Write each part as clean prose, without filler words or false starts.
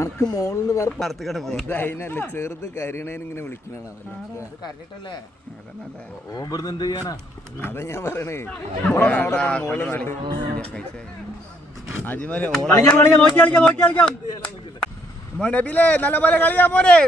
അനക്ക് മോളിന്ന് വേറെ പറത്ത് കട അതിനല്ല ചെറുത് കരീണേനിങ്ങനെ വിളിക്കണാണ് അതാ ഞാൻ പറയണേ. നല്ല പോലെ കളിയാ മോനെ.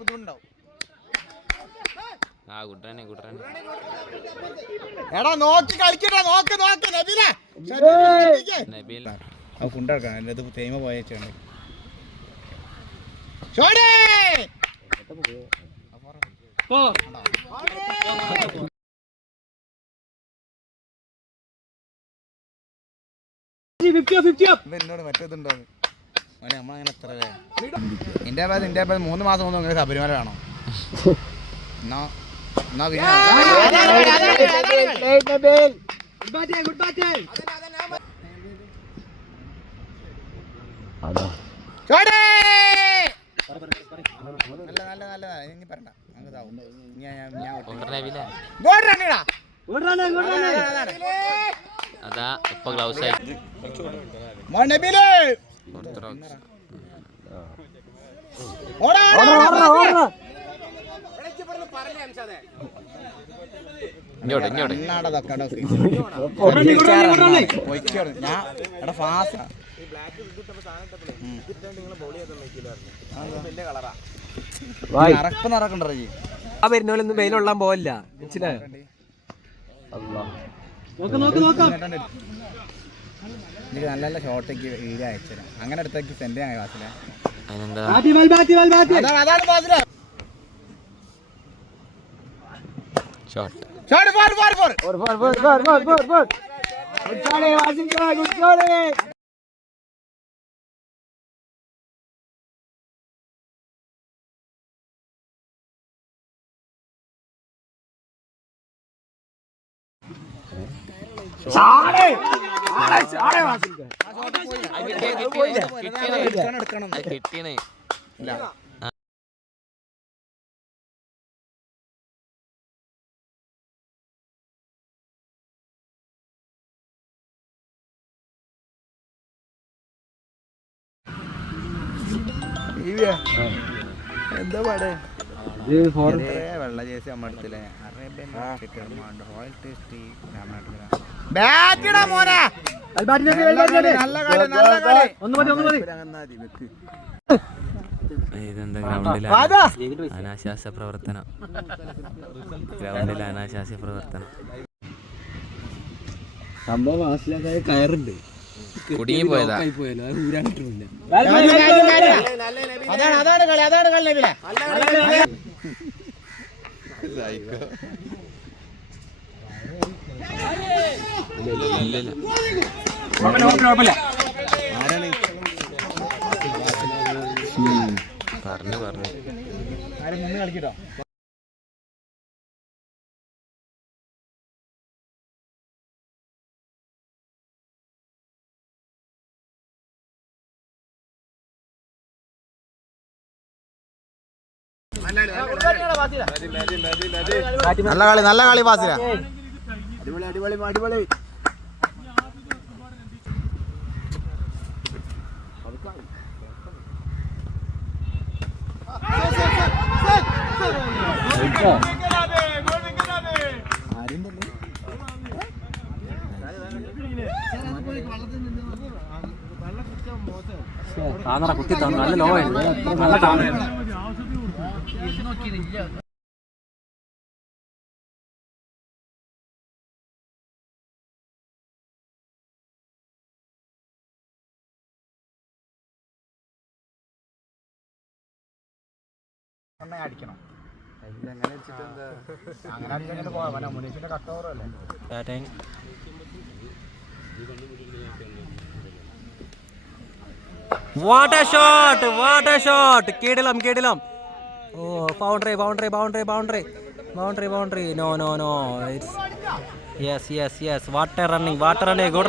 ബുദ്ധിമുട്ടുണ്ടാവും. എടാ നോക്കി കളിക്കട്ടെ. നോക്ക് നോക്ക് ഫുണ്ടാക്കാം. എൻ്റെ അത് തേമ പോയച്ചാണ്. എന്നോട് മറ്റേതുണ്ടോ നമ്മളങ്ങനെ എത്ര ഇന്ത്യ 3 മാസം കൊണ്ട് അങ്ങനെ ശബരിമല വേണോ? എന്നാ അതാ ഇപ്പൊ ഗ്ലൗസ് ആയി വരുന്നോലൊന്നും വെയിലൊള്ളാൻ പോവല്ല. എനിക്ക് നല്ല നല്ല ഷോട്ടേക്ക് വീഡിയോ അയച്ചുതരാം. അങ്ങനെ അടുത്തേക്ക് സെൻഡ് ചെയ്യാൻ ക്ലാസ്സിലെ കിട്ടിയണേ. എന്താ പാടേ വെള്ള ചേച്ചി അമ്മ അടുത്തില്ലേ അറേബ്യൻ റോയൽ ടേസ്റ്റി ഇതെന്താ ഗ്രൗണ്ടിലെ അനാശാസ്യ പ്രവർത്തനം. സംഭവം മനസ്സിലാക്കാതെ കയറുണ്ട് കുടുങ്ങി പോയതാ. അതാണ് കളി. പറഞ്ഞു കളിക്കട്ടോ. നല്ല കളി ബാസില. അടിപൊളി. കുത്തി നല്ല ലോക അടിക്കണം അങ്ങനെ അടിച്ചങ്ങനെ പോവാ മുനീഷിന്റെ കട്ട് ഓവർ അല്ലേ. What a shot! What a shot! Kidilam. Oh, boundary. No. It's yes. What a running. Good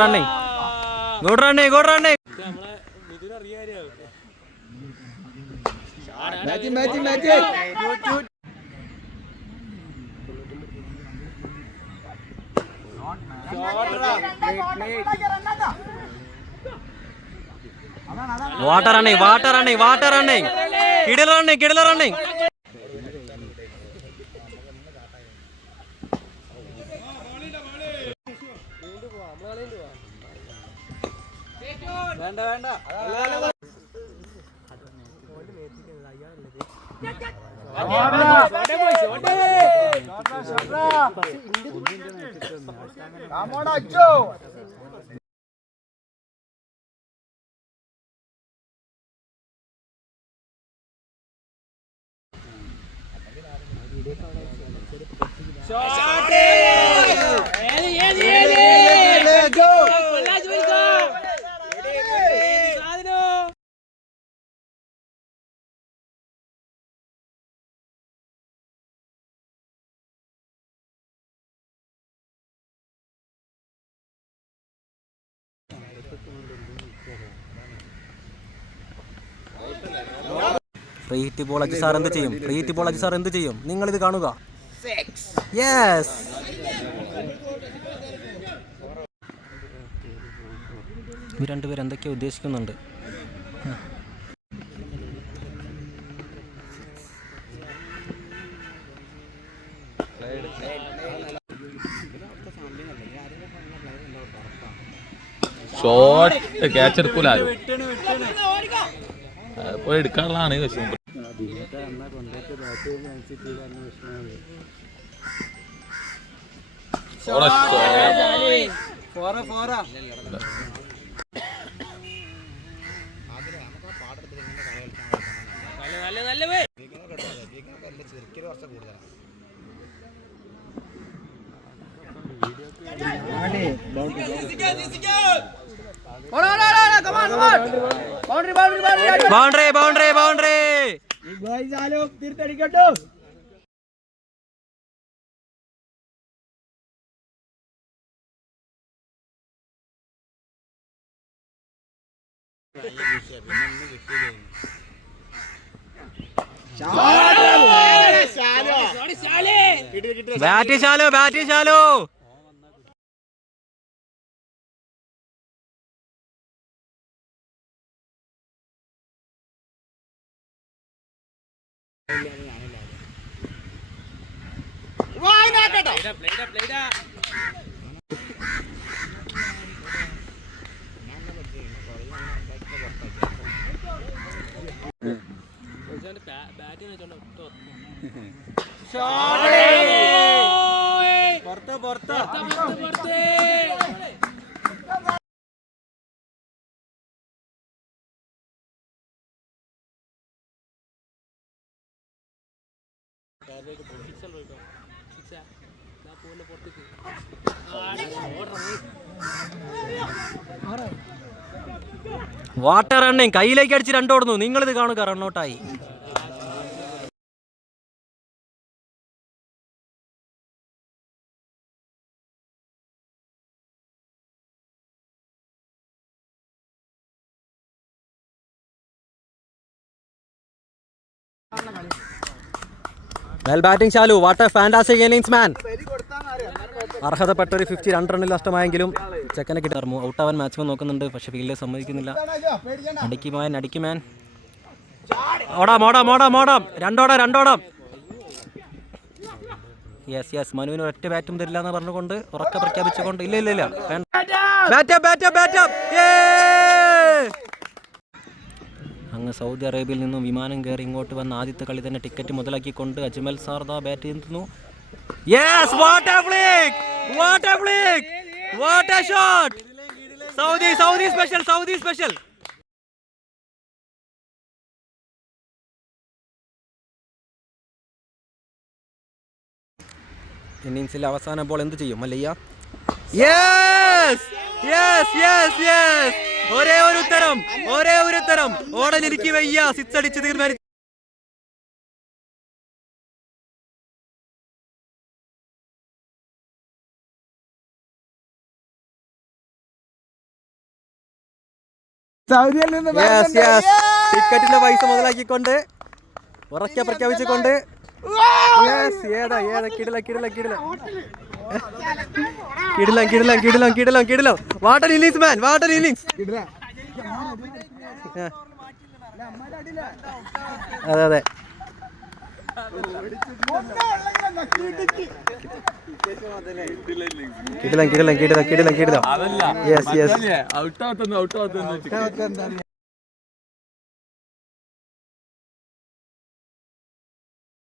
running. Matching. Water running. Kiddle running. Free hit ball Aji sir എന്ത് ചെയ്യും നിങ്ങളിത് കാണുക. യെസ്, ഇവർ രണ്ടുപേരും എന്തൊക്കെയോ ഉദ്ദേശിക്കുന്നുണ്ട്. ഷോട്ട് ക്യാച്ച് എടുക്കൂല, പോയി എടുക്കാനുള്ളതാണ്. ബൗണ്ടറി. തീർത്തടിക്കട്ടോ. ബാറ്റ് ശാലോ. പുറത്ത്. വാട്ടർ റണ്ണിങ് കയ്യിലേക്ക് അടിച്ച് രണ്ടോടുന്നു. നിങ്ങളിത് കാണുക, റണ്ണൗട്ടായി. Well batting Shalu. What a fantastic innings man. അർഹതപ്പെട്ട ഒരു 52 റണ്ണിൽ നഷ്ടമായെങ്കിലും ചെക്കനെ കിട്ടാറുമോ. ഔട്ടാവാൻ മാക്സിമം നോക്കുന്നുണ്ട്, പക്ഷെ ഫീൽഡ് സമ്മതിക്കുന്നില്ല. അടിക്കുമാൻ. ഓടാം. രണ്ടോടാം. യെസ്. മനുവിന് ഒറ്റ ബാറ്റും തരില്ല എന്ന് പറഞ്ഞുകൊണ്ട് ഉറക്കെ പ്രഖ്യാപിച്ചുകൊണ്ട് ഇല്ല. അങ്ങ് സൗദി അറേബ്യയിൽ നിന്നും വിമാനം കയറി ഇങ്ങോട്ട് വന്ന ആദ്യത്തെ കളി തന്നെ ടിക്കറ്റ് മുതലാക്കിക്കൊണ്ട് അജ്മൽ സാർദ ബാറ്റ് ചെയ്യുന്നു. Yes, what a flick, what a shot. Saudi special. ഇന്നിങ്സിലെ അവസാന ബോൾ എന്ത് ചെയ്യും Mallayya? Yes yes yes yes, ഒരേ ഒരു ഉത്തരം. ഓടലിരിക്കി വയ്യ, സിക്സ് അടിച്ച് തീർന്നു. ടിക്കറ്റിന്റെ പൈസ മുതലാക്കിക്കൊണ്ട് ഉറക്കെ പ്രഖ്യാപിച്ചുകൊണ്ട് ഏതാ കിടിലം. വാട്ടർ ഇന്നിങ്സ് മാൻ, വാട്ടർ ഇന്നിങ്സ്. അതെ കിടിലം. Yes yes. ഔട്ട് ആവുന്നു